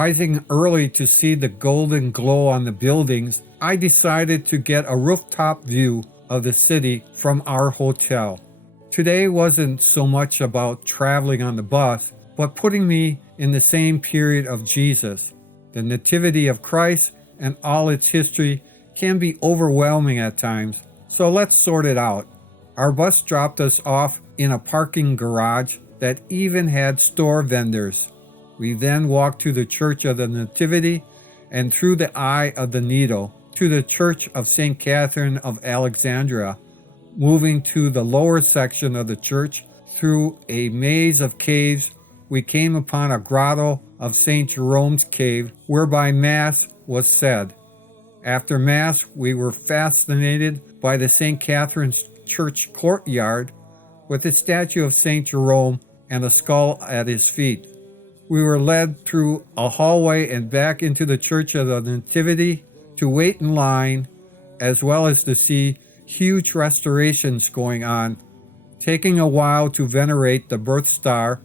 Rising early to see the golden glow on the buildings, I decided to get a rooftop view of the city from our hotel. Today wasn't so much about traveling on the bus, but putting me in the same period of Jesus. The Nativity of Christ and all its history can be overwhelming at times, so let's sort it out. Our bus dropped us off in a parking garage that even had store vendors. We then walked to the Church of the Nativity and through the Eye of the Needle to the Church of St. Catherine of Alexandria, moving to the lower section of the church through a maze of caves. We came upon a grotto of St Jerome's Cave whereby Mass was said. After Mass, we were fascinated by the St. Catherine's Church courtyard with the statue of St. Jerome and a skull at his feet. We were led through a hallway and back into the Church of the Nativity to wait in line, as well as to see huge restorations going on. Taking a while to venerate the birth star,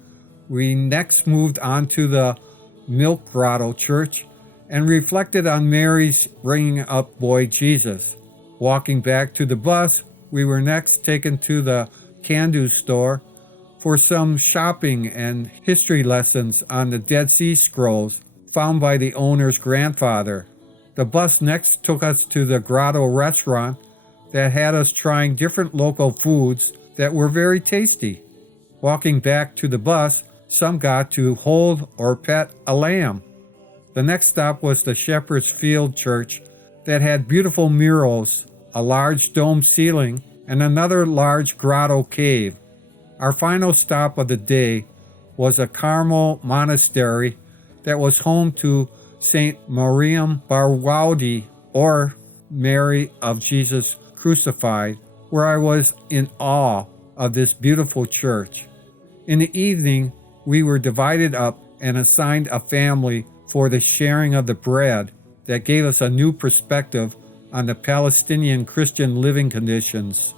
we next moved on to the Milk Grotto Church and reflected on Mary's bringing up boy Jesus. Walking back to the bus, we were next taken to the Kando Store for some shopping and history lessons on the Dead Sea Scrolls found by the owner's grandfather. The bus next took us to the Grotto Restaurant that had us trying different local foods that were very tasty. Walking back to the bus, some got to hold or pet a lamb. The next stop was the Shepherd's Field Church that had beautiful murals, a large dome ceiling, and another large grotto cave. Our final stop of the day was a Carmel Monastery that was home to St Mariam Baouardy, or Mary of Jesus Crucified, where I was in awe of this beautiful church. In the evening, we were divided up and assigned a family for the sharing of the bread that gave us a new perspective on the Palestinian Christian living conditions.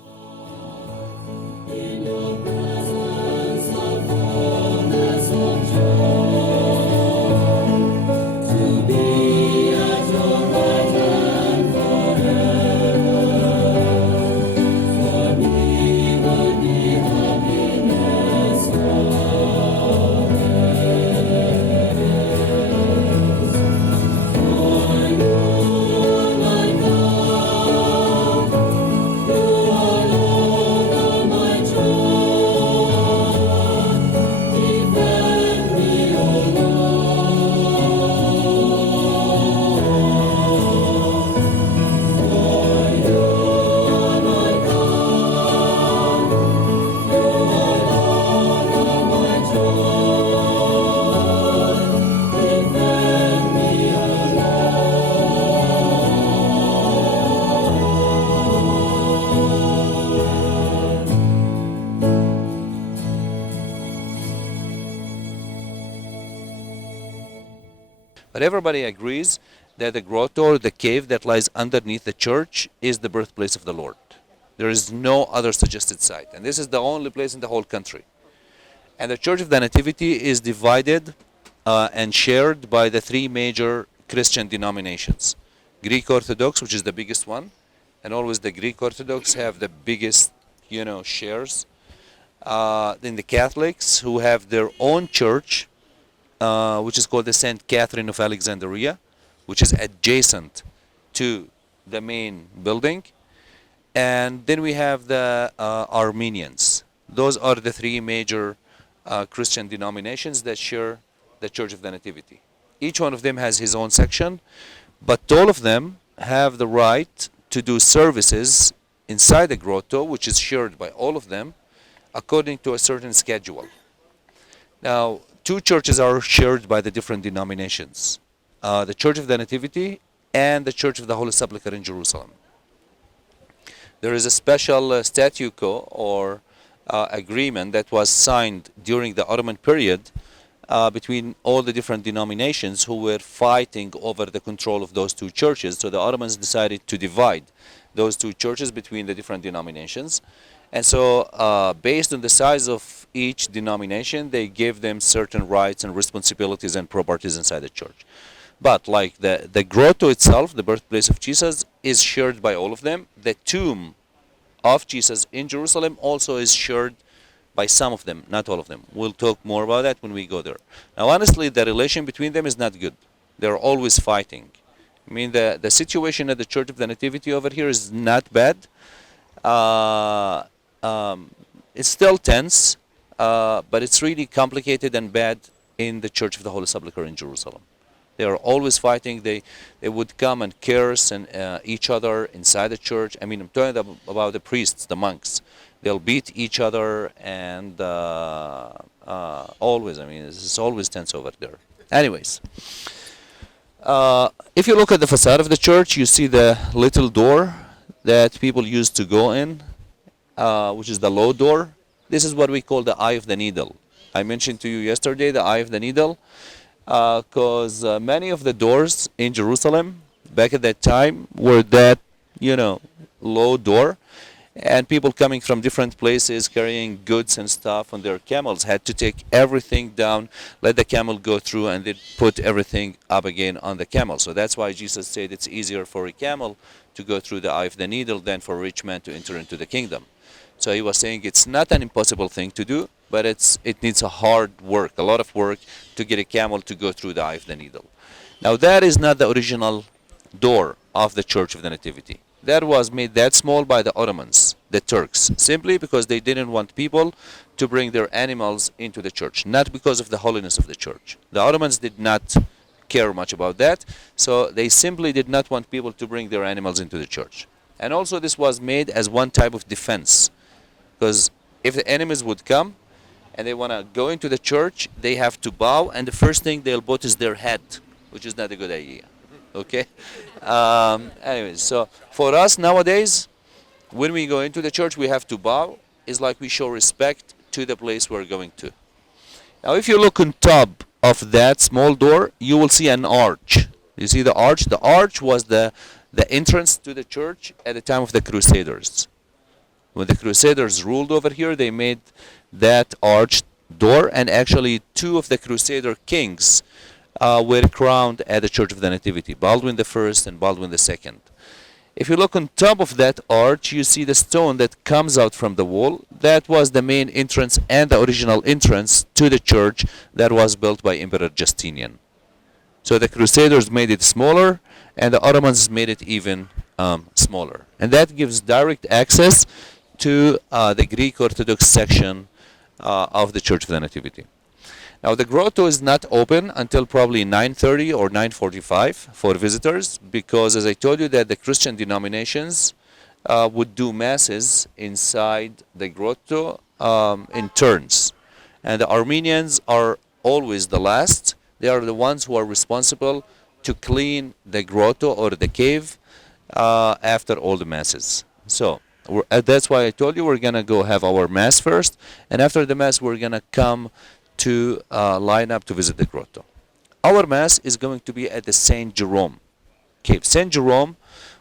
But everybody agrees that the grotto, or the cave that lies underneath the church, is the birthplace of the Lord. There is no other suggested site. And this is the only place in the whole country. And the Church of the Nativity is divided and shared by the three major Christian denominations. Greek Orthodox, which is the biggest one, and always the Greek Orthodox have the biggest, shares. Then the Catholics, who have their own church, which is called the St. Catherine of Alexandria, which is adjacent to the main building. And then we have the Armenians. Those are the three major Christian denominations that share the Church of the Nativity. Each one of them has his own section, but all of them have the right to do services inside the grotto, which is shared by all of them, according to a certain schedule. Now, two churches are shared by the different denominations. The Church of the Nativity and the Church of the Holy Sepulchre in Jerusalem. There is a special statute or agreement that was signed during the Ottoman period between all the different denominations who were fighting over the control of those two churches. So the Ottomans decided to divide those two churches between the different denominations. And so based on the size of each denomination, they give them certain rights and responsibilities and properties inside the church. But like the grotto itself, the birthplace of Jesus, is shared by all of them. The tomb of Jesus in Jerusalem also is shared by some of them, not all of them. We'll talk more about that when we go there. Now, honestly, the relation between them is not good. They're always fighting. I mean, the situation at the Church of the Nativity over here is not bad. It's still tense, but it's really complicated and bad in the Church of the Holy Sepulchre in Jerusalem. They are always fighting. They would come and curse and each other inside the church. I mean, I'm talking about the priests, the monks. They'll beat each other and always. I mean, it's always tense over there. Anyways, if you look at the facade of the church, you see the little door that people used to go in, which is the low door. This is what we call the eye of the needle. I mentioned to you yesterday the eye of the needle, because many of the doors in Jerusalem back at that time were that, low door, and people coming from different places carrying goods and stuff on their camels had to take everything down, let the camel go through, and then put everything up again on the camel. So that's why Jesus said it's easier for a camel to go through the eye of the needle than for a rich man to enter into the kingdom. So he was saying it's not an impossible thing to do, but it needs a lot of work to get a camel to go through the eye of the needle. Now that is not the original door of the Church of the Nativity. That was made that small by the Ottomans, the Turks, simply because they didn't want people to bring their animals into the church, not because of the holiness of the church. The Ottomans did not care much about that, so they simply did not want people to bring their animals into the church. And also this was made as one type of defense, because if the enemies would come and they want to go into the church, they have to bow, and the first thing they'll put is their head, which is not a good idea. Okay? Anyways, so for us nowadays, when we go into the church, we have to bow. It's like we show respect to the place we're going to. Now, if you look on top of that small door, you will see an arch. You see the arch? The arch was the entrance to the church at the time of the Crusaders. When the Crusaders ruled over here, they made that arched door, and actually two of the Crusader kings were crowned at the Church of the Nativity, Baldwin I and Baldwin II. If you look on top of that arch, you see the stone that comes out from the wall. That was the main entrance and the original entrance to the church that was built by Emperor Justinian. So the Crusaders made it smaller, and the Ottomans made it even smaller. And that gives direct access to the Greek Orthodox section of the Church of the Nativity. Now the grotto is not open until probably 9:30 or 9:45 for visitors, because as I told you that the Christian denominations would do masses inside the grotto in turns. And the Armenians are always the last. They are the ones who are responsible to clean the grotto or the cave after all the masses. So that's why I told you we're going to go have our mass first, and after the mass we're going to come to line up to visit the grotto. Our mass is going to be at the St Jerome Cave. St Jerome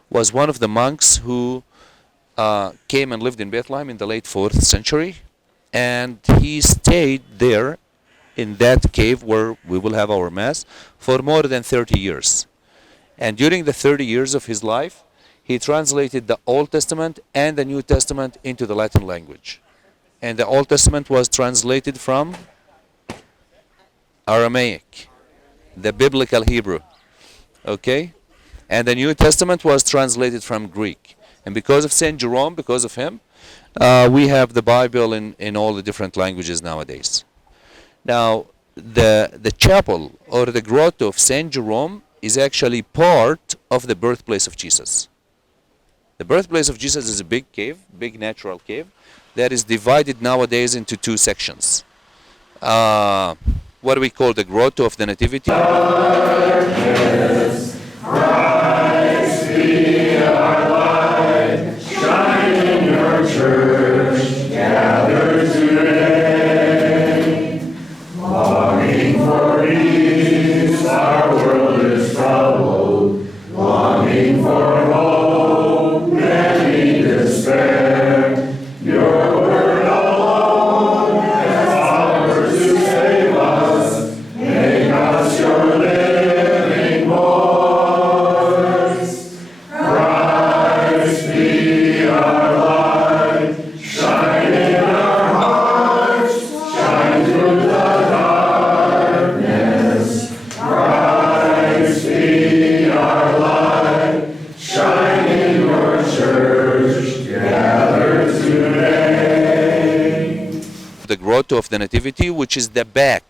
was one of the monks who came and lived in Bethlehem in the late 4th century, and he stayed there in that cave where we will have our mass for more than 30 years. And during the 30 years of his life, he translated the Old Testament and the New Testament into the Latin language. And the Old Testament was translated from Aramaic, the biblical Hebrew. Okay? And the New Testament was translated from Greek. And because of St. Jerome, because of him, we have the Bible in all the different languages nowadays. Now, the chapel or the grotto of St. Jerome is actually part of the birthplace of Jesus. The birthplace of Jesus is a big cave, big natural cave, that is divided nowadays into two sections. What we call the Grotto of the Nativity. Darkness, Christ be our light, shine in your church, gathered today. Longing for peace, our world is troubled, longing for hope, many despair. Your word alone has Grotto of the Nativity, which is the back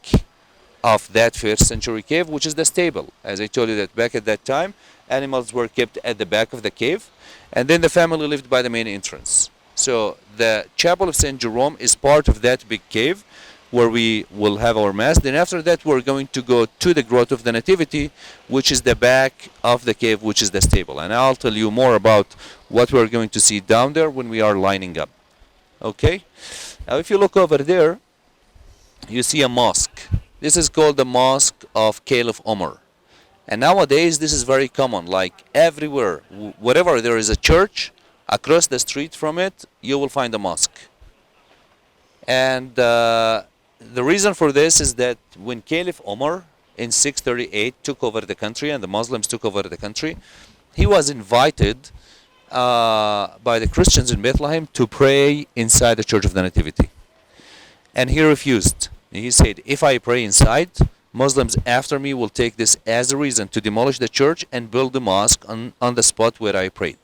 of that first century cave, which is the stable. As I told you that back at that time, animals were kept at the back of the cave, and then the family lived by the main entrance. So the chapel of St. Jerome is part of that big cave where we will have our mass. Then after that we're going to go to the Grotto of the Nativity, which is the back of the cave, which is the stable. And I'll tell you more about what we're going to see down there when we are lining up. Okay? Now if you look over there, you see a mosque. This is called the Mosque of Caliph Omar. And nowadays this is very common, like everywhere. Wherever there is a church, across the street from it, you will find a mosque. And the reason for this is that when Caliph Omar in 638 took over the country and the Muslims took over the country, he was invited by the Christians in Bethlehem to pray inside the Church of the Nativity. And he refused. He said, if I pray inside, Muslims after me will take this as a reason to demolish the church and build the mosque on the spot where I prayed.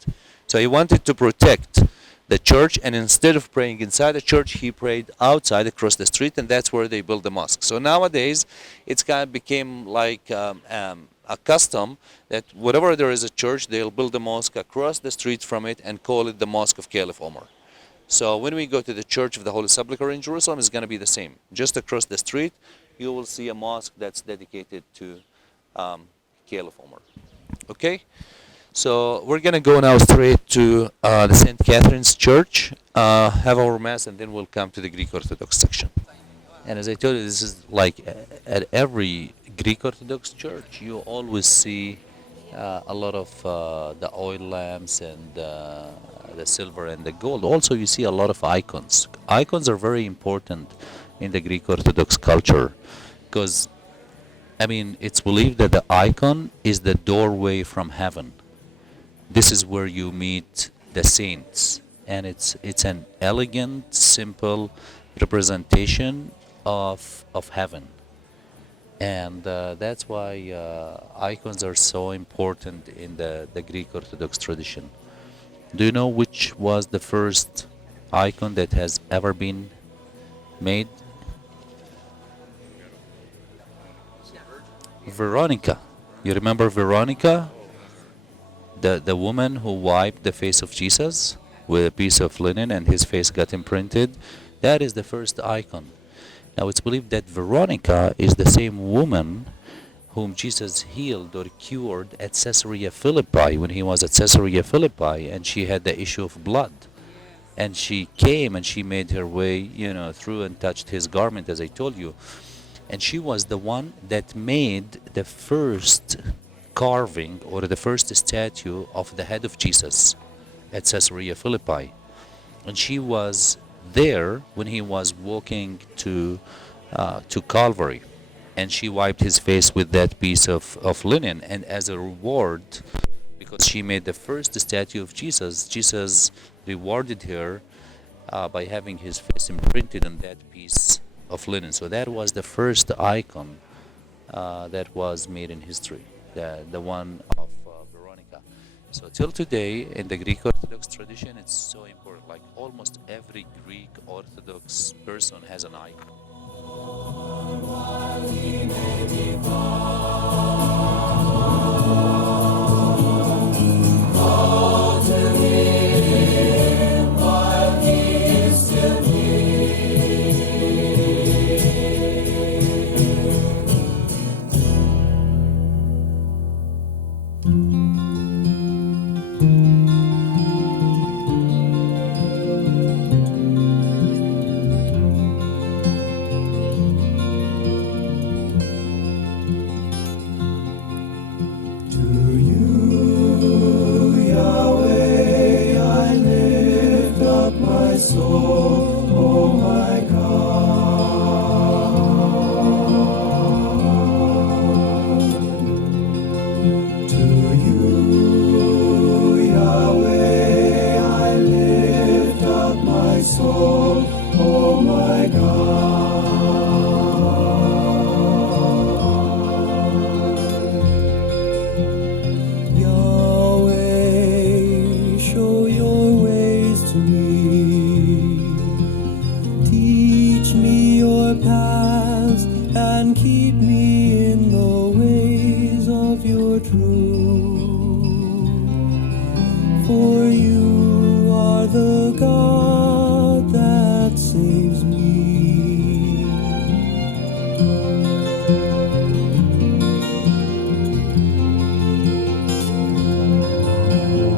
So he wanted to protect the church, and instead of praying inside the church, he prayed outside across the street, and that's where they built the mosque. So nowadays, it's kind of became like a custom that wherever there is a church, they'll build a mosque across the street from it and call it the Mosque of Caliph Omar. So when we go to the Church of the Holy Sepulchre in Jerusalem, it's going to be the same. Just across the street, you will see a mosque that's dedicated to Caliph Omar. Okay? So we're going to go now straight to the St. Catherine's Church, have our Mass, and then we'll come to the Greek Orthodox section. And as I told you, this is like at every Greek Orthodox church, you always see a lot of the oil lamps and the silver and the gold. Also, you see a lot of icons. Icons are very important in the Greek Orthodox culture because, I mean, it's believed that the icon is the doorway from heaven. This is where you meet the saints, and it's an elegant, simple representation of heaven. And that's why icons are so important in the Greek Orthodox tradition. Do you know which was the first icon that has ever been made? Veronica. You remember Veronica? The woman who wiped the face of Jesus with a piece of linen and his face got imprinted. That is the first icon. Now it's believed that Veronica is the same woman whom Jesus healed or cured at Caesarea Philippi when he was at Caesarea Philippi, and she had the issue of blood. And she came and she made her way, through and touched his garment, as I told you. And she was the one that made the first carving or the first statue of the head of Jesus at Caesarea Philippi. And she was there when he was walking to Calvary, and she wiped his face with that piece of linen. And as a reward, because she made the first statue of Jesus, Jesus rewarded her by having his face imprinted on that piece of linen. So that was the first icon that was made in history, the one of Veronica. So till today, in the Greek Orthodox tradition, it's so important. Like almost every Greek Orthodox person has an icon. for you are the God that saves me.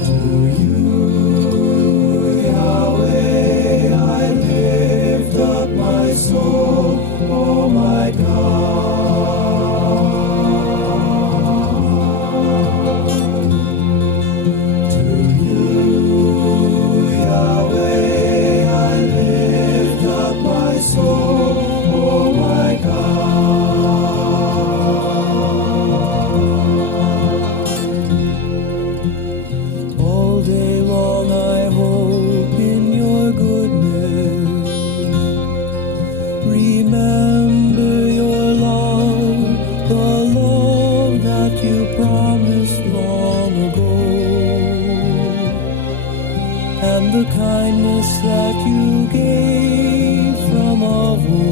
To you, Yahweh, I lift up my soul, oh my God. To you, Yahweh, I lift up my soul, oh my God. All day long I hope in your goodness. Remember your love, the love that you promised long ago, and the kindness that you gave from of old.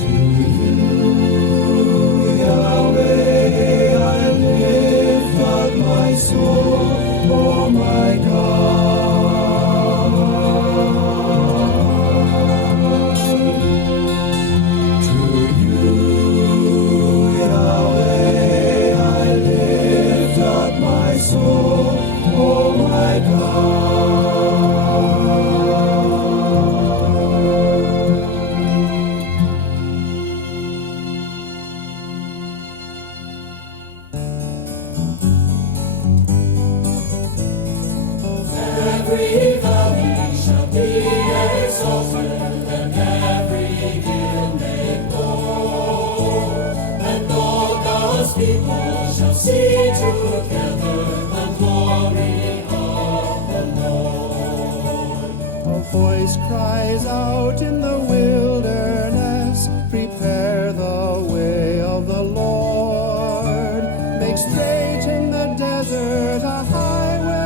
To you, Yahweh, I lift up my soul, oh my God. To you, Yahweh, I lift up my soul, oh my God. Every valley shall be exalted, and every hill made low, and all God's people shall see together the glory of the Lord. A voice cries out in the wilderness, prepare the way of the Lord. Make straight in the desert a highway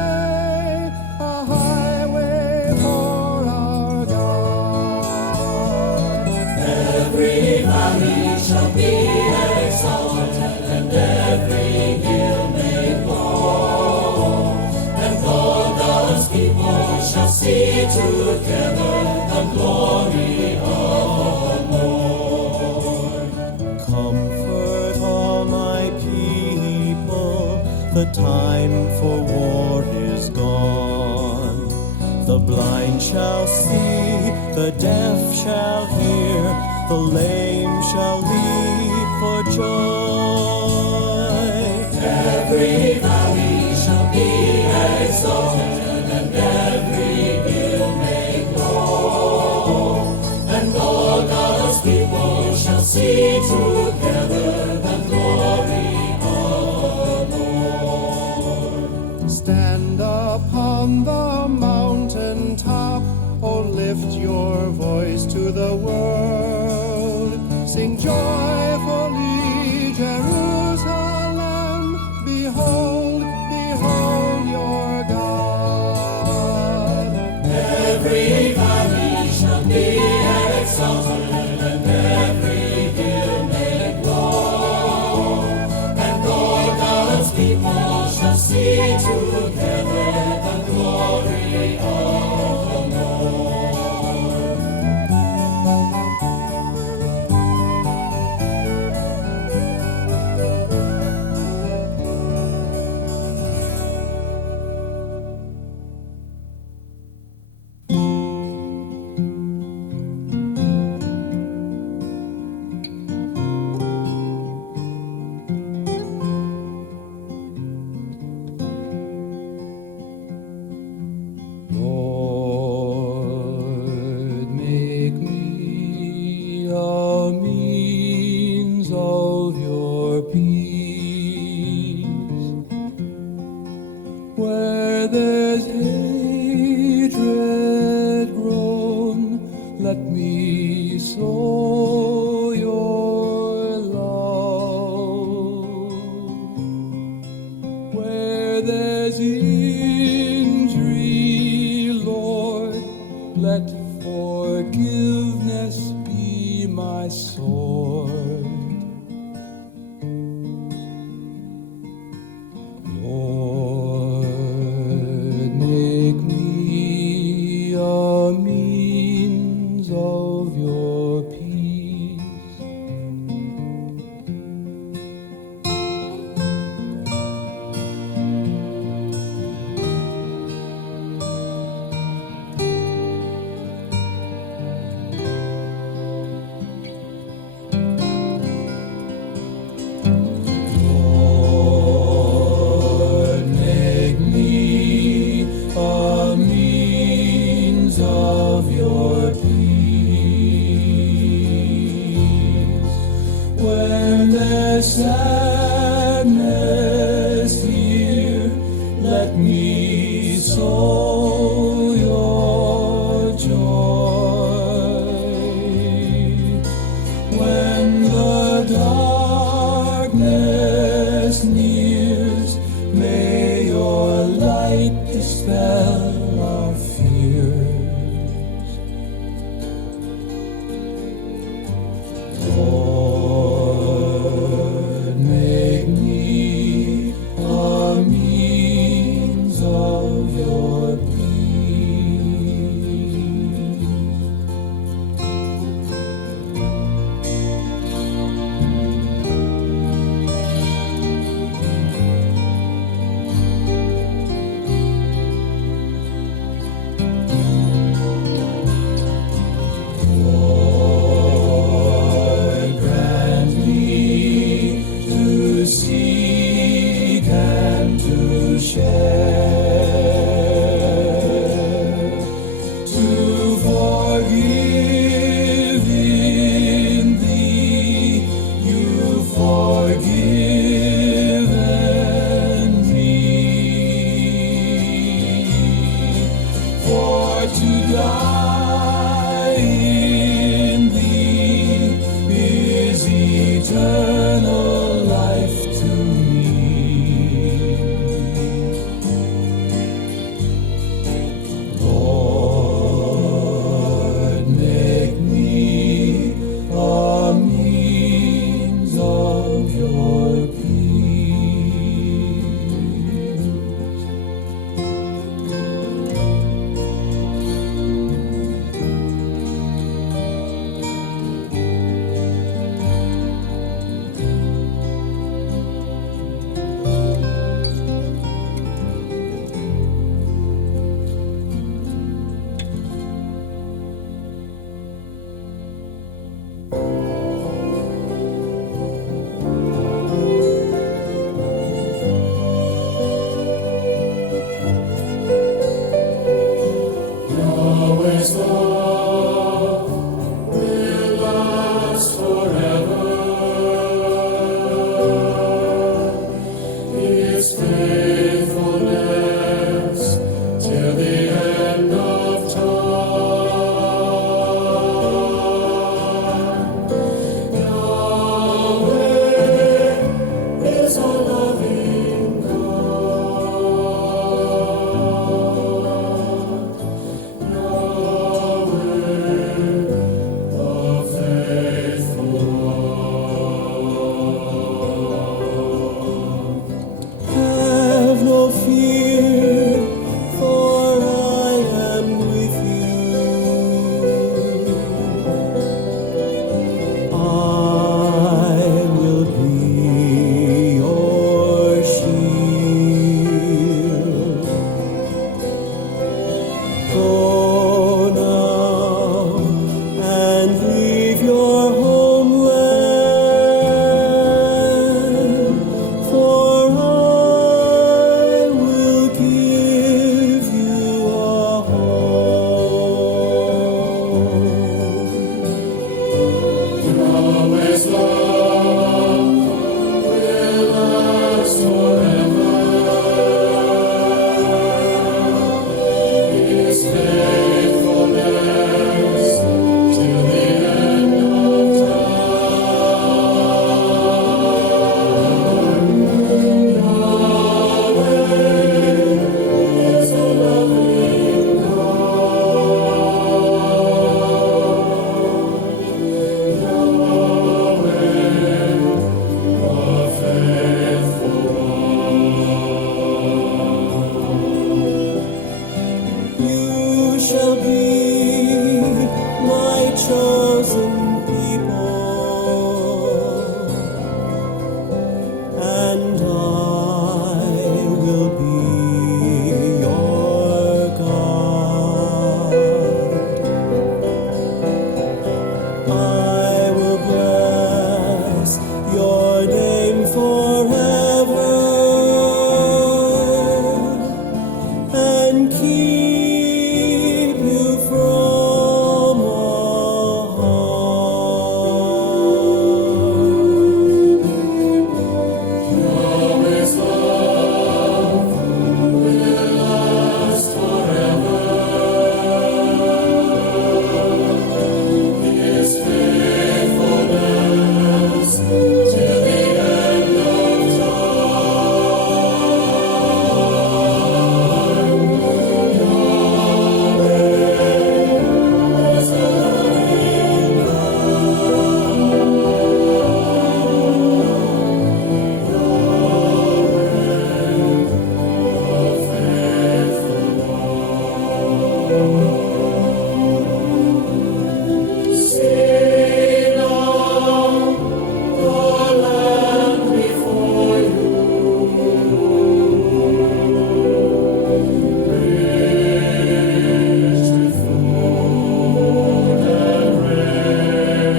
for our God. Every valley shall be exalted, and every hill made low, and all God's people shall see together the glory of the Lord. Comfort all my people, the time for war is gone. The blind shall see, the deaf shall hear, the lame shall leap for joy. Every valley shall be exalted, and every hill made low, and all God's people shall see together the glory of the Lord. Stand upon the mountain top, oh lift your voice to the world. Sing joyfully, Jerusalem, behold, behold your God. Every valley shall be exalted, and every hill made low, and all God's people shall see together the glory of the Lord. Lord, make me a means of your peace. Where there's hatred grown, let me sow your love. Where there's injury, Lord, let forgiveness be my sword. Lord, make me a means of your peace. Lord, make me a means of your peace. When there's sadness here, let me sow your joy. When the darkness nears, may your light dispel our fears. Lord, may chosen people, and I will be your God. I will bless your name forever and keep you from all harm. Yahweh's love will last forever. His faithfulness till the end of time. Yahweh is a loving See now the land before you, rich with food and rain.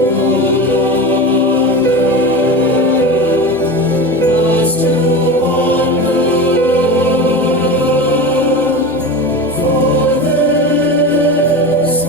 No longer us to wander, for this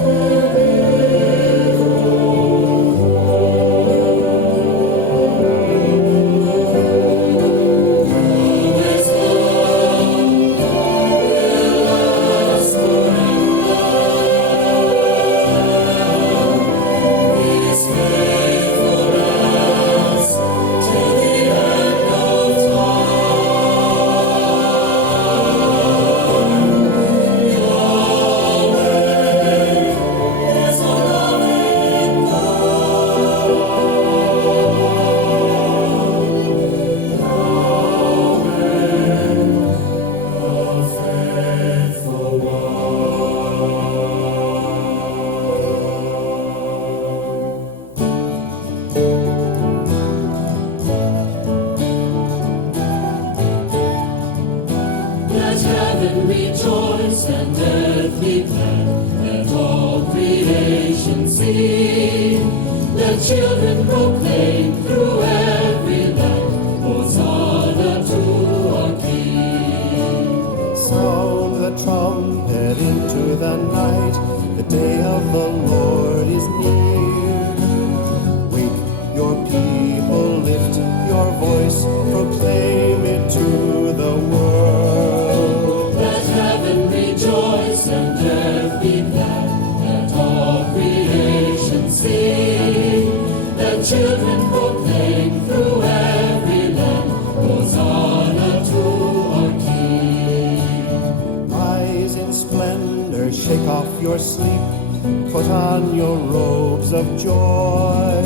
Let heaven rejoice and earth be glad. Let all creation sing. Let children proclaim through every land, Hosanna to our King. Sound the trumpet into the night, the day of the Lord is near. Wake your people, lift your voice, proclaim it to the world. Let heaven rejoice and earth be glad. Let all creation sing. Let children proclaim through every land, Hosanna to our King. Rise in splendor, shake off your sleep, put on your robes of joy,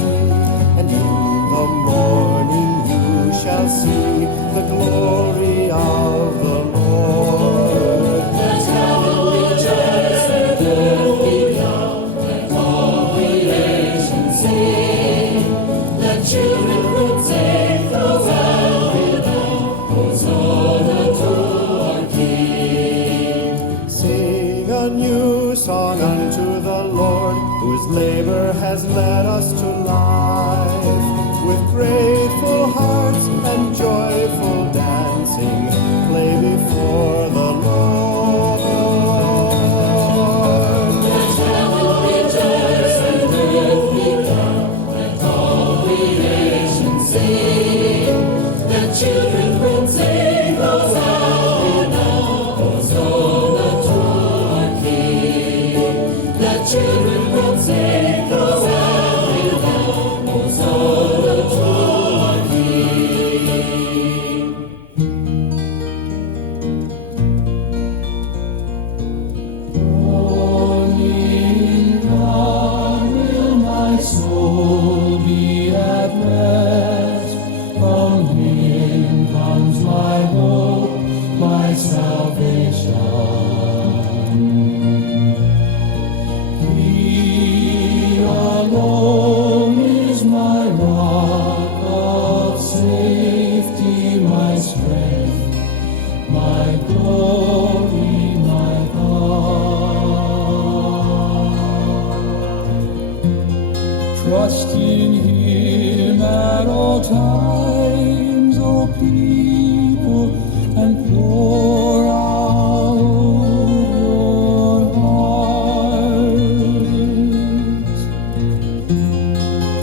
and in the morning you shall see the glory of the Lord. Let heaven rejoice and earth be glad. Let all creation sing. Let children proclaim through every land, Hosanna to our King. Sing a new song unto the Lord, whose labor has led us to life. With grateful hearts and joyful dancing, play before the Lord. Let heaven rejoice and earth be glad. Let all creation sing. Let children proclaim Hosanna, Hosanna to our King. Let children proclaim Hosanna, Hosanna to our King. Only in God will my soul be at rest. From Him comes my hope, my salvation. Trust in Him at all times, O people, and pour out your hearts.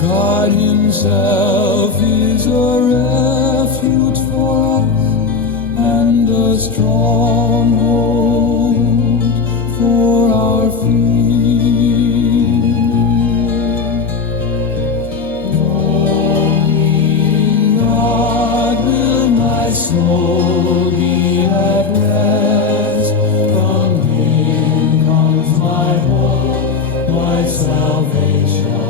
God Himself is a refuge for us and a stronghold for our feet. Soul be at rest. From Him comes my hope, my salvation.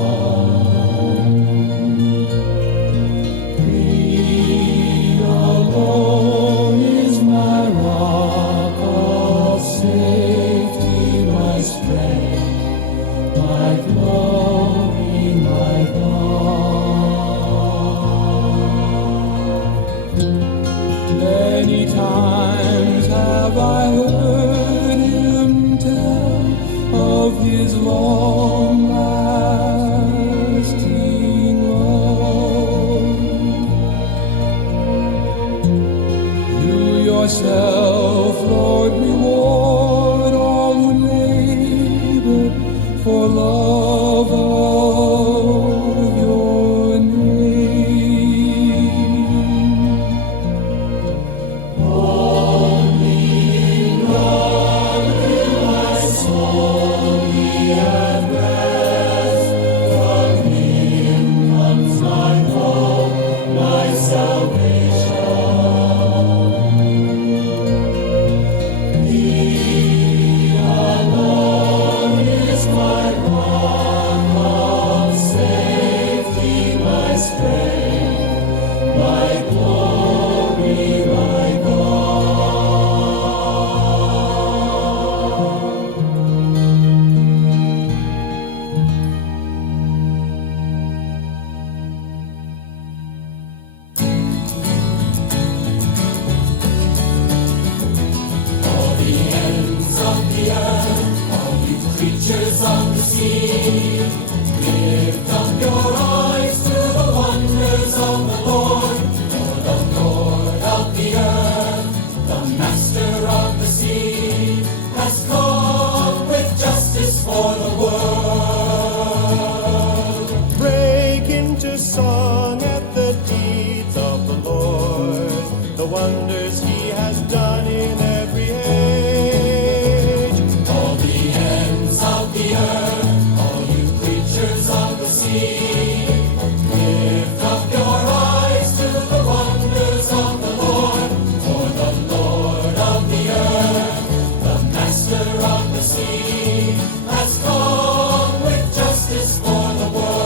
He alone is my rock of safety, my strength, my glory, my God. Many times have I heard Him tell of His long-lasting love. You yourself, Lord, reward all who labor for love of your name. Break into song at the deeds of the Lord, the wonders He has done in every age. All the ends of the earth, all you creatures of the sea, lift up your eyes to the wonders of the Lord, for the Lord of the earth, the Master of the sea, has come with justice for the world.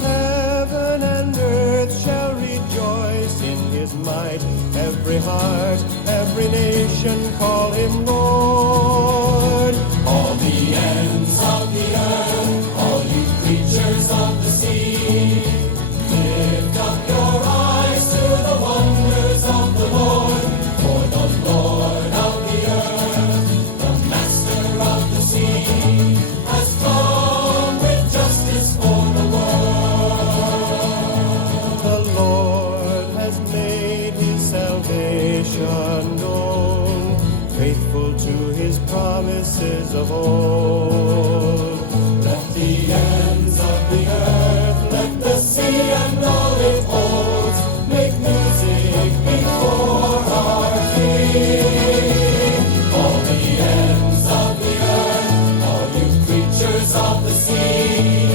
Heaven and earth shall rejoice in His might. Every heart, every nation call Him Lord. All the ends of the earth, all you creatures of the sea, lift up your eyes to the wonders of the Lord, for the Lord of the earth, the Master of the sea, has come with justice for the world. The Lord has made His salvation known, faithful to His promises of old. Let the ends of the earth, let the sea and all it holds, make music before our King. All the ends of the earth, all you creatures of the sea,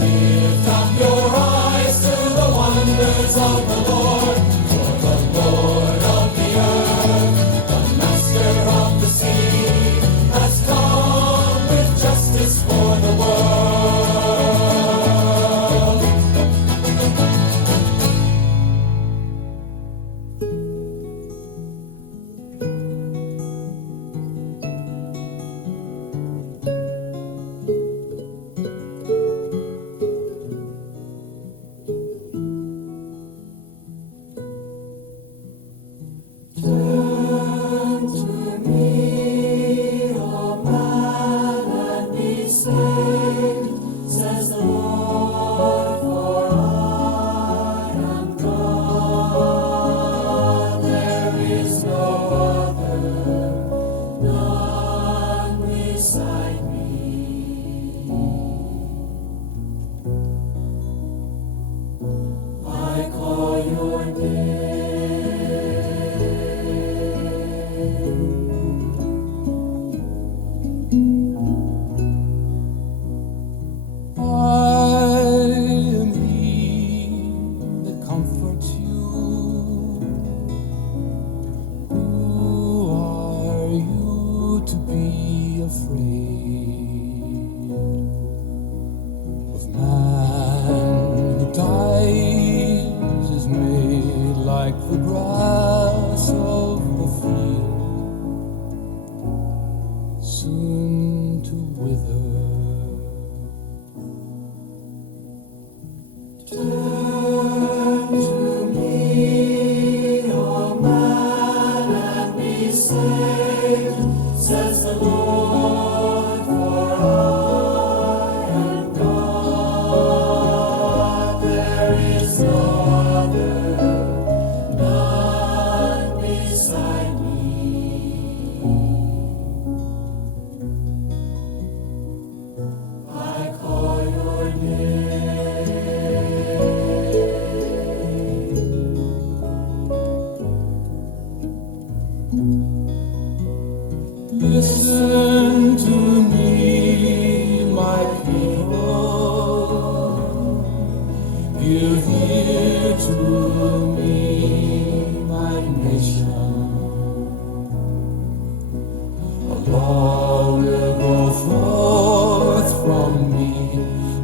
lift up your eyes to the wonders of the Lord, for the Lord of the earth, the Master of the sea, has come with I am he that comforts you. Who are you to be afraid of man who dies is made like the grass of the field, soon to wither. Turn to me, O man, and be saved, says the Lord, for I am God. There is no other, none beside me. I call your name. Listen to me, my people. Give ear to me, my nation. A law will go forth from me,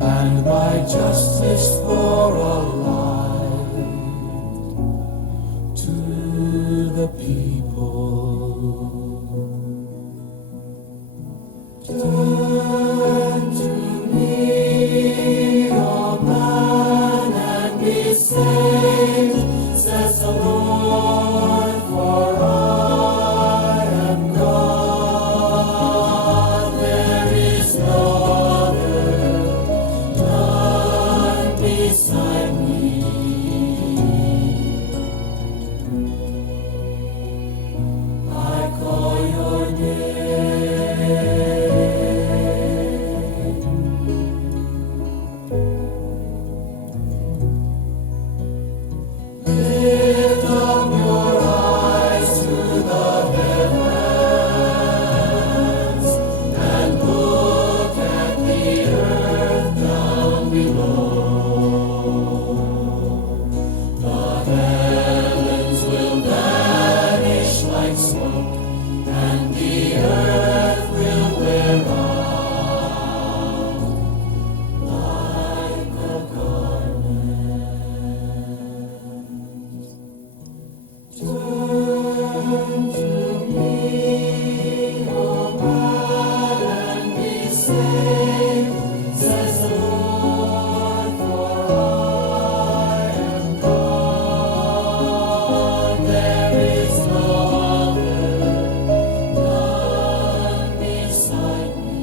and my justice for a light to the people. Turn to me, O man, and be saved, says the Lord, for I am God. There is no other, none beside me. I call your name. Lift up your eyes to the heavens and look at the earth down below. The heavens will vanish like smoke, and the earth will wear out like a garment. Turn to me, O man, and be saved, says the Lord, for I am God. There is no other, none beside me.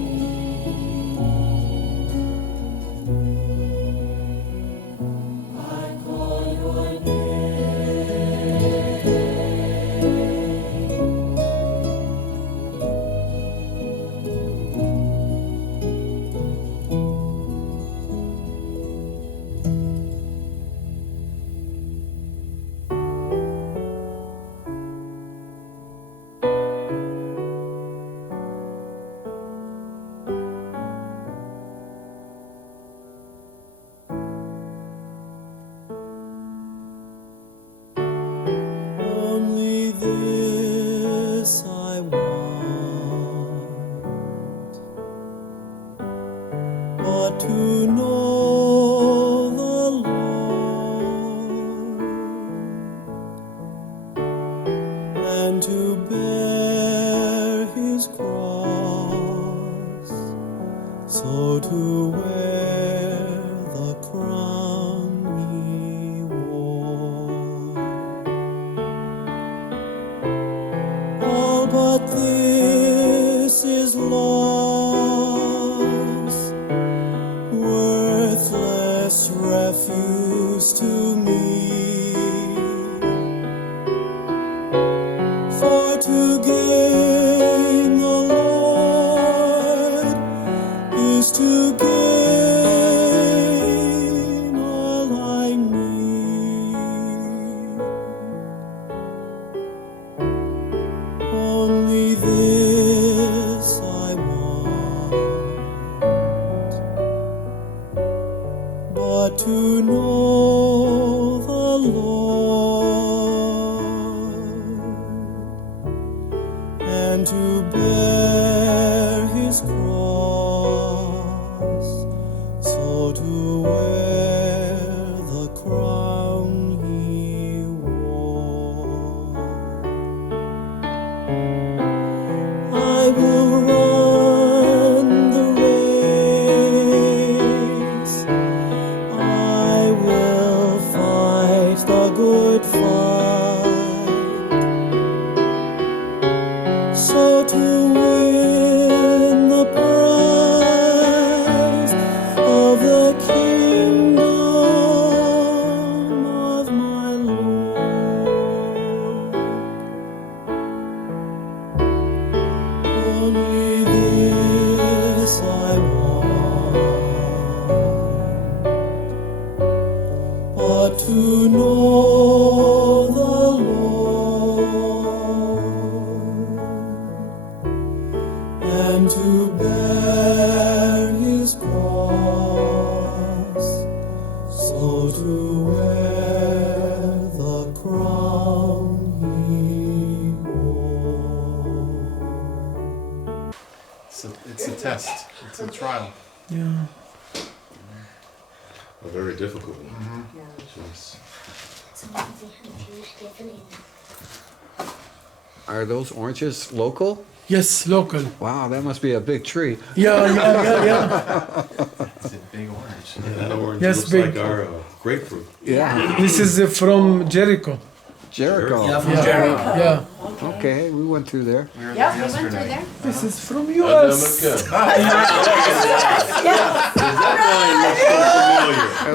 I call your name. Only this I want, but to know the Lord and to bear His cross, so to wear the crown He wore. All but this is loss, worthless refuse to me. For to gain the Lord is to gain and to bear his cross, so to wear the crown he wore. It's a test. It's a trial. Yeah. A very difficult one. Jeez. Are those oranges local? Yes, local. Wow, that must be a big tree. Yeah. It's a big orange. That orange Yes, looks big. like our grapefruit. Yeah, This is from Jericho. Jericho. Yeah. Okay, we went through there. We were Yeah, there we went through yesterday. there. This is from US.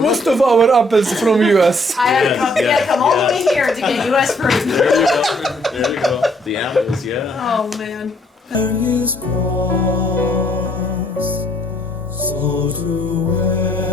Most of our apples from US. I had to come, we had to come all the way here to get U.S. fruit. There you go. There you go. The apples, yeah. Oh man. Bear his cross, so to wear